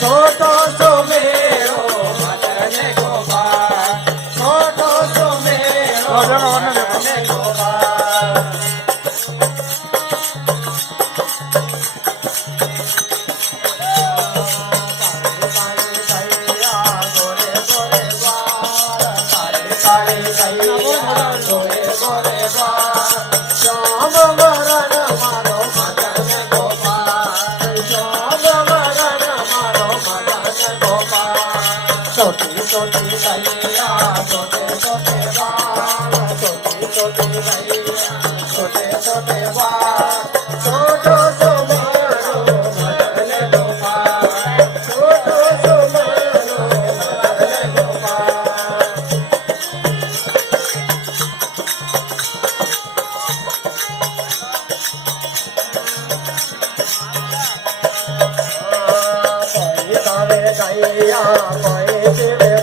छोटो सुमेरो मदन गोपाल छोटो सुमेरो मदन गोपाल श्याम वरण मारो मदन गोपाल श्याम वरण मारो मदन गोपाल छोटी छोटी गैया छोटे छोटे बाल छोटी छोटी गैया छोटे छोटे बाल छोटो सुमेरो मदन गोपाल छोटो सुमेरो मदन गोपाल कोई गावे गैया कोई